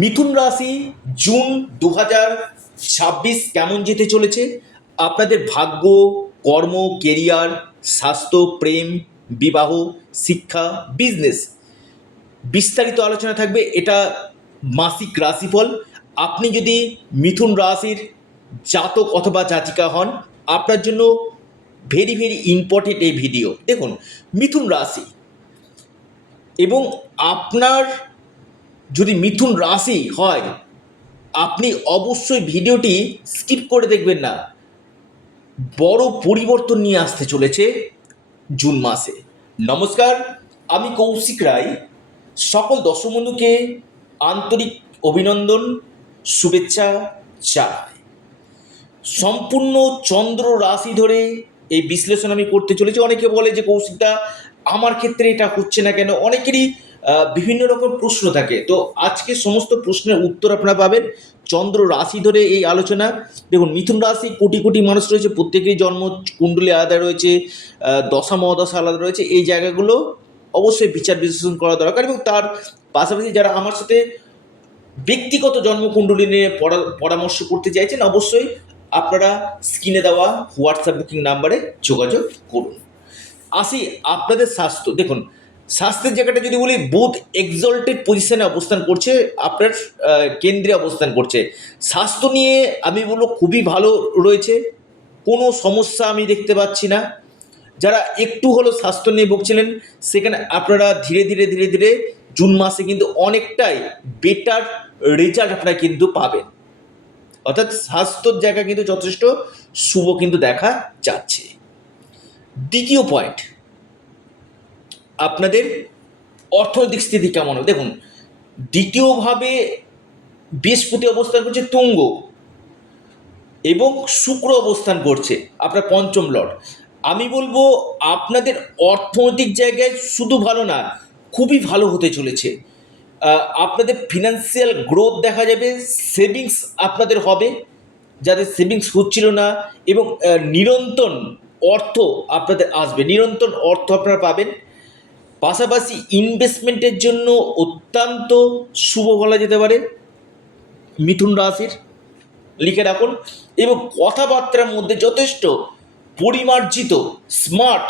মিথুন রাশি জুন 2026 কেমন যেতে চলেছে? আপনাদের ভাগ্য, কর্ম, কেরিয়ার, স্বাস্থ্য, প্রেম, বিবাহ, শিক্ষা, বিজনেস বিস্তারিত আলোচনা থাকবে। এটা মাসিক রাশিফল। আপনি যদি মিথুন রাশির জাতক অথবা জাতিকা হন, আপনার জন্য ভেরি ভেরি ইম্পর্টেন্ট এই ভিডিও। দেখুন, মিথুন রাশি এবং আপনার যদি মিথুন রাশি হয়, আপনি অবশ্যই ভিডিওটি স্কিপ করে দেখবেন না। বড় পরিবর্তন নিয়ে আসতে চলেছে জুন মাসে। নমস্কার, আমি কৌশিক রায়। সকল দর্শক বন্ধুকে আন্তরিক অভিনন্দন, শুভেচ্ছা জানাই। সম্পূর্ণ চন্দ্র রাশি ধরে এই বিশ্লেষণ আমি করতে চলেছি। অনেকে বলে যে কৌশিকদা, আমার ক্ষেত্রে এটা হচ্ছে না কেন? অনেকেরই বিভিন্ন রকম প্রশ্ন থাকে। তো আজকে সমস্ত প্রশ্নের উত্তর আপনারা পাবেন চন্দ্র রাশি ধরে এই আলোচনা। দেখুন, মিথুন রাশি কোটি কোটি মানুষ রয়েছে, প্রত্যেকেরই জন্ম কুণ্ডলী আলাদা রয়েছে, দশা মহাদশা আলাদা রয়েছে। এই জায়গাগুলো অবশ্যই বিচার বিশ্লেষণ করা দরকার, এবং তার পাশাপাশি যারা আমার সাথে ব্যক্তিগত জন্মকুণ্ডলী নিয়ে পরামর্শ করতে চাইছেন, অবশ্যই আপনারা স্ক্রিনে দেওয়া হোয়াটসঅ্যাপ বুকিং নাম্বারে যোগাযোগ করুন। আসি আপনাদের স্বাস্থ্য। দেখুন, স্বাস্থ্যের জায়গাটা যদি বলি, বুধ এক্সল্টেড পজিশনে অবস্থান করছে, আপনার কেন্দ্রে অবস্থান করছে। স্বাস্থ্য নিয়ে আমি বলবো খুবই ভালো রয়েছে, কোনো সমস্যা আমি দেখতে পাচ্ছি না। যারা একটু হলো স্বাস্থ্য নিয়ে ভুগছিলেন, সেখানে আপনারা ধীরে ধীরে ধীরে ধীরে জুন মাসে কিন্তু অনেকটাই বেটার রেজাল্ট আপনারা কিন্তু পাবেন। অর্থাৎ স্বাস্থ্যর জায়গা কিন্তু যথেষ্ট শুভ কিন্তু দেখা যাচ্ছে। দ্বিতীয় পয়েন্ট, আপনাদের অর্থনৈতিক স্থিতি কেমন হবে? দেখুন, দ্বিতীয়ভাবে বৃহস্পতি অবস্থান করছে তুঙ্গ, এবং শুক্র অবস্থান করছে আপনার পঞ্চম লর্ড। আমি বলবো আপনাদের অর্থনৈতিক জায়গায় শুধু ভালো না, খুবই ভালো হতে চলেছে। আপনাদের ফিনান্সিয়াল গ্রোথ দেখা যাবে, সেভিংস আপনাদের হবে, যাদের সেভিংস হচ্ছিল না, এবং নিরন্তর অর্থ আপনাদের আসবে, নিরন্তর অর্থ আপনারা পাবেন। পাশাপাশি ইনভেস্টমেন্টের জন্য অত্যন্ত শুভ বলা যেতে পারে মিথুন রাশির, লিখে রাখুন। এবং কথাবার্তার মধ্যে যথেষ্ট পরিমার্জিত স্মার্ট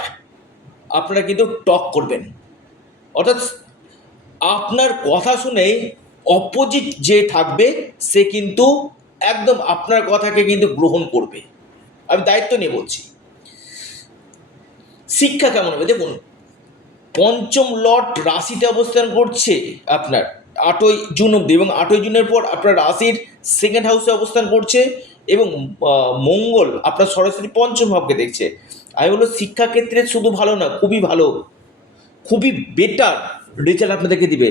আপনারা কিন্তু টক করবেন। অর্থাৎ আপনার কথা শুনে অপোজিট যে থাকবে, সে কিন্তু একদম আপনার কথাকে কিন্তু গ্রহণ করবে। আমি দায়িত্ব নিয়ে বলছি। শিক্ষা কেমন হবে? দেখুন, পঞ্চম লর্ড রাশিতে অবস্থান করছে আপনার 8ই জুন অব্দি, এবং 8ই জুনের পর আপনার রাশির সেকেন্ড হাউসে অবস্থান করছে, এবং মঙ্গল আপনার সরাসরি পঞ্চম ভাবকে দেখছে। আমি বলবো শিক্ষাক্ষেত্রে শুধু ভালো না, খুবই ভালো, খুবই বেটার রেজাল্ট আপনাদেরকে দিবে।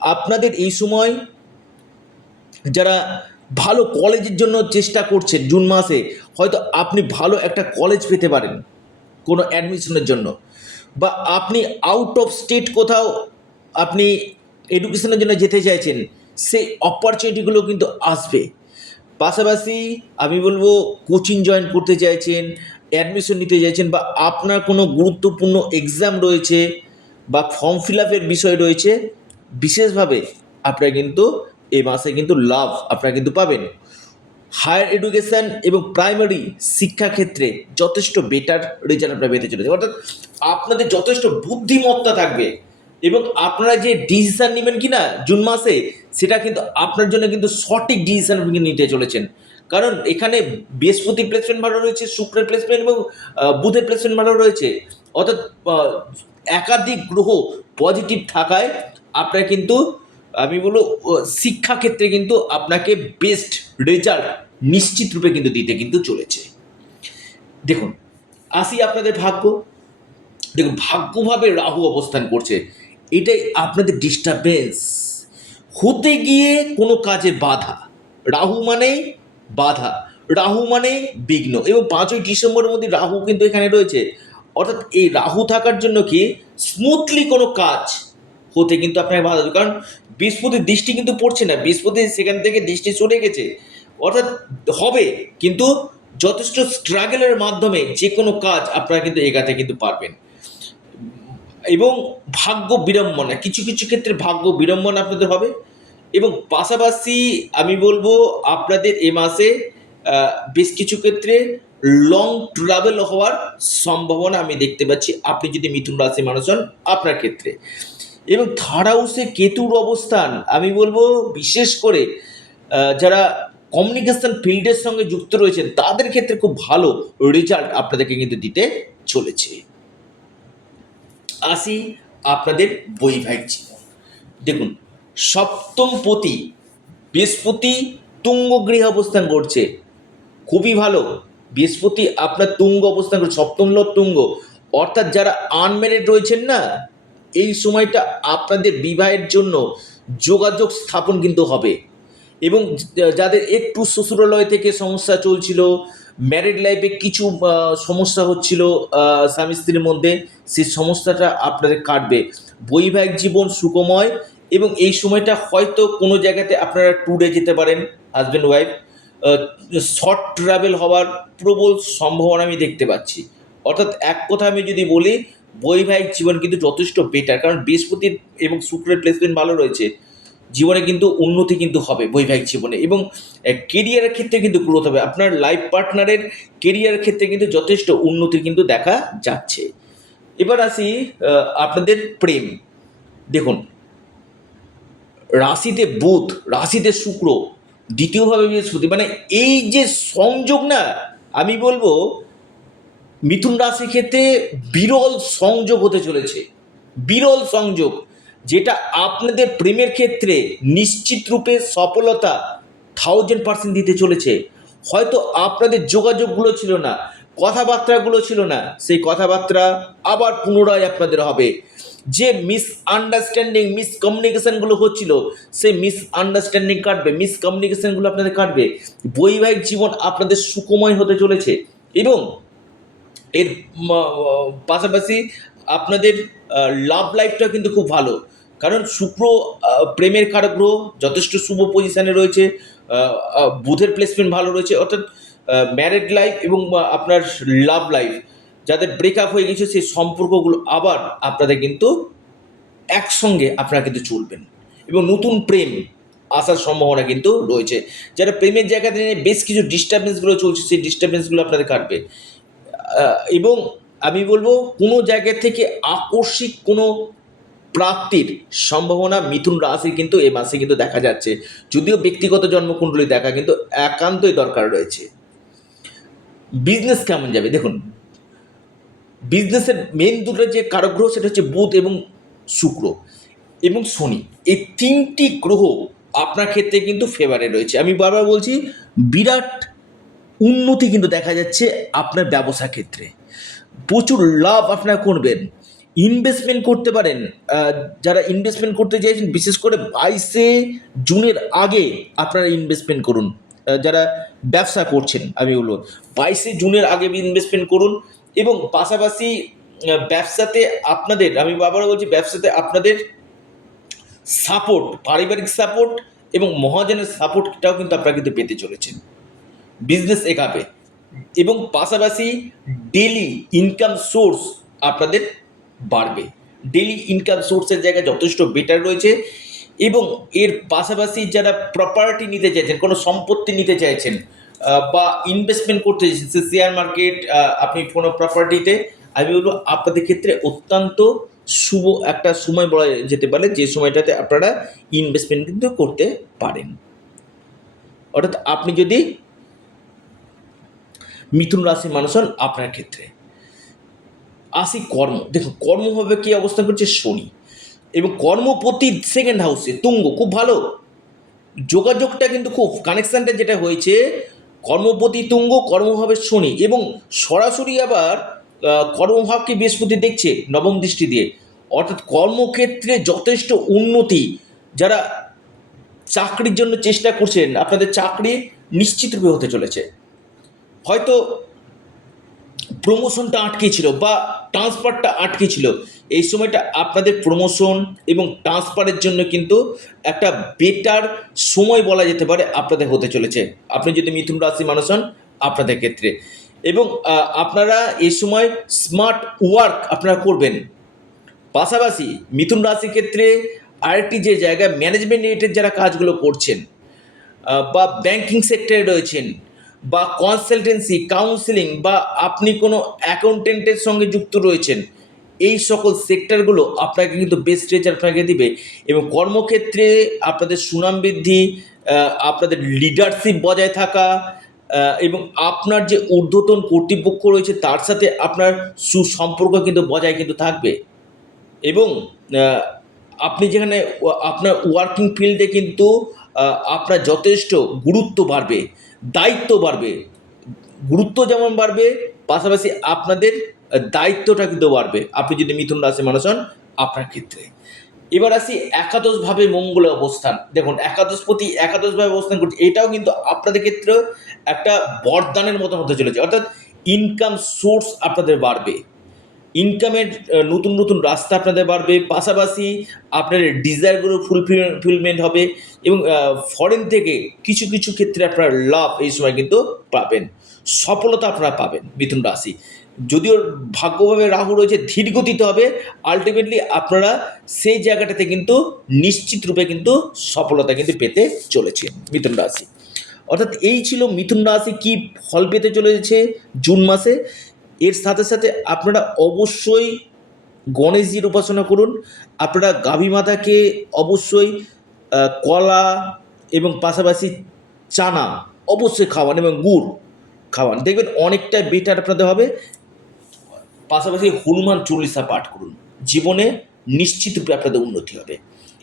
আপনাদের এই সময় যারা ভালো কলেজের জন্য চেষ্টা করছেন, জুন মাসে হয়তো আপনি ভালো একটা কলেজ পেতে পারেন কোনো অ্যাডমিশনের জন্য, বা আপনি আউট অফ স্টেট কোথাও আপনি এডুকেশনের জন্য যেতে চাইছেন, সেই অপরচুনিটিগুলো কিন্তু আসবে। পাশাপাশি আমি বলবো কোচিং জয়েন করতে চাইছেন, অ্যাডমিশন নিতে চাইছেন, বা আপনার কোনো গুরুত্বপূর্ণ এক্সাম রয়েছে বা ফর্ম ফিল আপের বিষয় রয়েছে, বিশেষভাবে আপনারা কিন্তু এই মাসে কিন্তু লাভ আপনারা কিন্তু পাবেন। হায়ার এডুকেশান এবং প্রাইমারি শিক্ষাক্ষেত্রে যথেষ্ট বেটার রেজাল্ট আপনারা পেতে চলেছে। অর্থাৎ আপনাদের যথেষ্ট বুদ্ধিমত্তা থাকবে, এবং আপনারা যে ডিসিশান নেবেন কি না জুন মাসে, সেটা কিন্তু আপনার জন্য কিন্তু সঠিক ডিসিশান আপনি নিতে চলেছেন। কারণ এখানে বৃহস্পতির প্লেসমেন্ট ভালো রয়েছে, শুক্রের প্লেসমেন্ট এবং বুধের প্লেসমেন্ট ভালো রয়েছে। অর্থাৎ একাধিক গ্রহ পজিটিভ থাকায় আপনারা কিন্তু, আমি বলবো শিক্ষাক্ষেত্রে কিন্তু আপনাকে বেস্ট রেজাল্ট নিশ্চিত রূপে কিন্তু দিতে কিন্তু চলেছে। দেখুন, আসি আপনাদের ভাগ্য। দেখুন, ভাগ্যভাবে রাহু অবস্থান করছে, এটাই আপনাদের ডিস্টারবেন্স। হতে গিয়ে কোনো কাজে বাধা, রাহু মানেই বাধা, রাহু মানে বিঘ্ন, এবং 5ই ডিসেম্বরের মধ্যে রাহু কিন্তু এখানে রয়েছে। অর্থাৎ এই রাহু থাকার জন্য কি স্মুথলি কোনো কাজ হতে কিন্তু আপনাকে বাধা দেবে। কারণ বৃহস্পতির দৃষ্টি কিন্তু পড়ছে না, বৃহস্পতি সেখান থেকে দৃষ্টি সরে গেছে। অর্থাৎ হবে, কিন্তু যথেষ্ট স্ট্রাগলের মাধ্যমে যে কোনো কাজ আপনারা কিন্তু এগাতে কিন্তু পারবেন। এবং ভাগ্য বিড়ম্বনা, কিছু কিছু ক্ষেত্রে ভাগ্য বিড়ম্বনা আপনাদের হবে, এবং পাশাপাশি আমি বলবো আপনাদের এ মাসে বেশ কিছু ক্ষেত্রে লং ট্রাভেল হওয়ার সম্ভাবনা আমি দেখতে পাচ্ছি, আপনি যদি মিথুন রাশি মানুষ হন আপনার ক্ষেত্রে। এবং থার্ড হাউসে কেতুর অবস্থান আমি বলবো বিশেষ করে যারা কমিউনিকেশন ফিল্ডের সঙ্গে যুক্ত রয়েছেন তাদের ক্ষেত্রে খুব ভালো রেজাল্ট আপনাদেরকে কিন্তু দিতে চলেছে। আসি আপনাদের বৈবাহিক জীবন। দেখুন, সপ্তমপতি বৃহস্পতি তুঙ্গ গৃহে অবস্থান করছে, খুবই ভালো। বৃহস্পতি আপনার তুঙ্গ অবস্থান করছে, সপ্তম লব তুঙ্গ, অর্থাৎ যারা আনম্যারিড রয়েছেন না, এই সময়টা আপনাদের বিবাহের জন্য যোগাযোগ স্থাপন কিন্তু হবে। এবং যাদের একটু শ্বশুরালয় থেকে সমস্যা চলছিল, ম্যারিড লাইফে কিছু সমস্যা হচ্ছিল স্বামী স্ত্রীর মধ্যে, সেই সমস্যাটা আপনাদের কাটবে। বৈবাহিক জীবন সুখময়, এবং এই সময়টা হয়তো কোনো জায়গাতে আপনারা ট্যুরে যেতে পারেন, হাজব্যান্ড ওয়াইফ। শর্ট ট্রাভেল হওয়ার প্রবল সম্ভাবনা আমি দেখতে পাচ্ছি। অর্থাৎ এক কথা আমি যদি বলি, বৈবাহিক জীবন কিন্তু যথেষ্ট বেটার, কারণ বৃহস্পতির এবং শুক্রের প্লেসমেন্ট ভালো রয়েছে। জীবনে কিন্তু উন্নতি কিন্তু হবে বৈবাহিক জীবনে, এবং কেরিয়ারের ক্ষেত্রে কিন্তু গ্রোথ হবে। আপনার লাইফ পার্টনারের কেরিয়ারের ক্ষেত্রে কিন্তু যথেষ্ট উন্নতি কিন্তু দেখা যাচ্ছে। এবার আসি আপনাদের প্রেম। দেখুন, রাশিতে বুধ, রাশিতে শুক্র, দ্বিতীয়ভাবে বৃহস্পতি, মানে এই যে সংযোগ না, আমি বলবো মিথুন রাশির ক্ষেত্রে বিরল সংযোগ হতে চলেছে। বিরল সংযোগ, যেটা আপনাদের প্রেমের ক্ষেত্রে নিশ্চিত রূপে সফলতা 1000% দিতে চলেছে। হয়তো আপনাদের যোগাযোগগুলো ছিল না, কথাবার্তাগুলো ছিল না, সেই কথাবার্তা আবার পুনরায় আপনাদের হবে। যে মিসআন্ডারস্ট্যান্ডিং মিসকমিউনিকেশনগুলো হচ্ছিল, সেই মিসআন্ডারস্ট্যান্ডিং কাটবে, মিসকমিউনিকেশনগুলো আপনাদের কাটবে। বৈবাহিক জীবন আপনাদের সুখময় হতে চলেছে। এবং এর পাশাপাশি আপনাদের লাভ লাইফটা কিন্তু খুব ভালো, কারণ শুক্র প্রেমের কারক গ্রহ, যথেষ্ট শুভ পজিশানে রয়েছে। বুধের প্লেসমেন্ট ভালো রয়েছে, অর্থাৎ ম্যারিড লাইফ এবং আপনার লাভ লাইফ, যাদের ব্রেকআপ হয়ে গেছে সেই সম্পর্কগুলো আবার আপনাদের কিন্তু একসঙ্গে আপনারা কিন্তু চলবেন, এবং নতুন প্রেম আসার সম্ভাবনা কিন্তু রয়েছে। যারা প্রেমের জায়গাতে বেশ কিছু ডিস্টারবেন্সগুলো চলছে, সেই ডিস্টারবেন্সগুলো আপনাদের কাটবে। এবং আমি বলবো কোনো জায়গা থেকে আকস্মিক কোনো প্রাপ্তির সম্ভাবনা মিথুন রাশি কিন্তু এ মাসে কিন্তু দেখা যাচ্ছে, যদিও ব্যক্তিগত জন্মকুণ্ডলী দেখা কিন্তু একান্তই দরকার রয়েছে। বিজনেস কেমন যাবে? দেখুন, বিজনেসের মেন দুটো যে কারক গ্রহ সেটা হচ্ছে বুধ এবং শুক্র এবং শনি। এই তিনটি গ্রহ আপনার ক্ষেত্রে কিন্তু ফেভারে রয়েছে। আমি বারবার বলছি, বিরাট উন্নতি কিন্তু দেখা যাচ্ছে আপনার ব্যবসা ক্ষেত্রে। প্রচুর লাভ আপনারা করবেন, ইনভেস্টমেন্ট করতে পারেন। যারা ইনভেস্টমেন্ট করতে চাইছেন, বিশেষ করে 22শে জুনের আগে আপনারা ইনভেস্টমেন্ট করুন। যারা ব্যবসা করছেন আমি বলবো 22শে জুনের আগে ইনভেস্টমেন্ট করুন। এবং পাশাপাশি ব্যবসাতে আপনাদের, আমি বারবার বলছি, ব্যবসাতে আপনাদের সাপোর্ট, পারিবারিক সাপোর্ট এবং মহাজনের সাপোর্টটাও কিন্তু আপনারা কিন্তু পেতে চলেছেন। বিজনেস এগাবে, এবং পাশাপাশি ডেলি ইনকাম সোর্স আপনাদের বাড়বে। ডেলি ইনকাম সোর্সের জায়গায় যথেষ্ট বেটার রয়েছে। এবং এর পাশাপাশি যারা প্রপার্টি নিতে চাইছেন, কোনো সম্পত্তি নিতে চাইছেন, বা ইনভেস্টমেন্ট করতে চাইছেন, সে শেয়ার মার্কেট, আপনি কোনো প্রপার্টিতে, আমি বলবো আপনাদের ক্ষেত্রে অত্যন্ত শুভ একটা সময় বলা যেতে পারে, যে সময়টাতে আপনারা ইনভেস্টমেন্ট কিন্তু করতে পারেন। অর্থাৎ আপনি যদি মিথুন রাশির মানুষ হন আপনার ক্ষেত্রে। আসি কর্ম। দেখুন, কর্মভাবে কী অবস্থান করছে শনি, এবং কর্মপতি সেকেন্ড হাউসে তুঙ্গ, খুব ভালো যোগাযোগটা কিন্তু, খুব কানেকশানটা যেটা হয়েছে, কর্মপতি তুঙ্গ, কর্মভাবে শনি, এবং সরাসরি আবার কর্মভাবকে বৃহস্পতি দেখছে নবম দৃষ্টি দিয়ে। অর্থাৎ কর্মক্ষেত্রে যথেষ্ট উন্নতি। যারা চাকরির জন্য চেষ্টা করছেন, আপনাদের চাকরি নিশ্চিতরূপে হতে চলেছে। হয়তো প্রমোশনটা আটকে ছিল বা ট্রান্সফারটা আটকে ছিল, এই সময়টা আপনাদের প্রমোশন এবং ট্রান্সফারের জন্য কিন্তু একটা বেটার সময় বলা যেতে পারে আপনাদের হতে চলেছে, আপনি যদি মিথুন রাশি মানুষ হন আপনাদের ক্ষেত্রে। এবং আপনারা এই সময় স্মার্ট ওয়ার্ক আপনারা করবেন। পাশাপাশি মিথুন রাশির ক্ষেত্রে আরেকটি যে জায়গায় ম্যানেজমেন্ট রিলেটেড যারা কাজগুলো করছেন, বা ব্যাংকিং সেক্টরে রয়েছেন, বা কনসালটেন্সি কাউন্সিলিং, বা আপনি কোনো অ্যাকাউন্টেন্টের সঙ্গে যুক্ত রয়েছেন, এই সকল সেক্টরগুলো আপনাকে কিন্তু বেস্ট রেজাল্ট আপনাকে দিবে। এবং কর্মক্ষেত্রে আপনাদের সুনাম বৃদ্ধি, আপনাদের লিডারশিপ বজায় থাকা, এবং আপনার যে ঊর্ধ্বতন কর্তৃপক্ষ রয়েছে তার সাথে আপনার সুসম্পর্ক কিন্তু বজায় কিন্তু থাকবে। এবং আহ, আপনি যেখানে আপনার ওয়ার্কিং ফিল্ডে কিন্তু আপনার যথেষ্ট গুরুত্ব বাড়বে, দায়িত্ব বাড়বে। গুরুত্ব যেমন বাড়বে, পাশাপাশি আপনাদের দায়িত্বটা কিন্তু বাড়বে, আপনি যদি মিথুন রাশির মানুষ হন আপনার ক্ষেত্রে। এবার আসি একাদশভাবে মঙ্গলের অবস্থান। দেখুন একাদশপতি একাদশভাবে অবস্থান করছে, এটাও কিন্তু আপনাদের ক্ষেত্রে একটা বরদানের মতো হতে চলেছে। অর্থাৎ ইনকাম সোর্স আপনাদের বাড়বে, ইনকামের নতুন নতুন রাস্তা আপনাদের বাড়বে, পাশাপাশি আপনার ডিজায়ারগুলো ফুলফিলমেন্ট হবে। এবং ফরেন থেকে কিছু কিছু ক্ষেত্রে আপনারা লাভ এই সময় কিন্তু পাবেন, সফলতা আপনারা পাবেন মিথুন রাশি। যদিও ভাগ্যভাবে রাহু রয়েছে, ধীর গতিতে হবে, আলটিমেটলি আপনারা সেই জায়গাটাতে কিন্তু নিশ্চিত রূপে কিন্তু সফলতা কিন্তু পেতে চলেছে মিথুন রাশি। অর্থাৎ এই ছিল মিথুন রাশি কি ফল পেতে চলেছে জুন মাসে। এর সাথে সাথে আপনারা অবশ্যই গণেশজির উপাসনা করুন। আপনারা গাভী মাতাকে অবশ্যই কলা এবং পাশাপাশি চানা অবশ্যই খাওয়ান এবং গুড় খাওয়ান, দেখবেন অনেকটা বেটার আপনাদের হবে। পাশাপাশি হনুমান চল্লিশা পাঠ করুন, জীবনে নিশ্চিত রূপে আপনাদের উন্নতি হবে।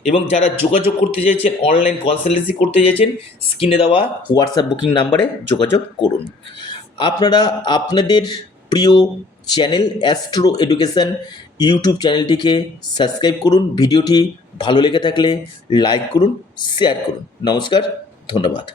এবং যারা যোগাযোগ করতে চাইছেন, অনলাইন কনসালটেন্সি করতে চাইছেন, স্ক্রিনে দেওয়া হোয়াটসঅ্যাপ বুকিং নাম্বারে যোগাযোগ করুন। আপনারা আপনাদের প্রিয় চ্যানেল অ্যাস্ট্রো এডুকেশন ইউটিউব চ্যানেলটিকে সাবস্ক্রাইব করুন, ভিডিওটি ভালো লেগে থাকলে লাইক করুন, শেয়ার করুন। নমস্কার, ধন্যবাদ।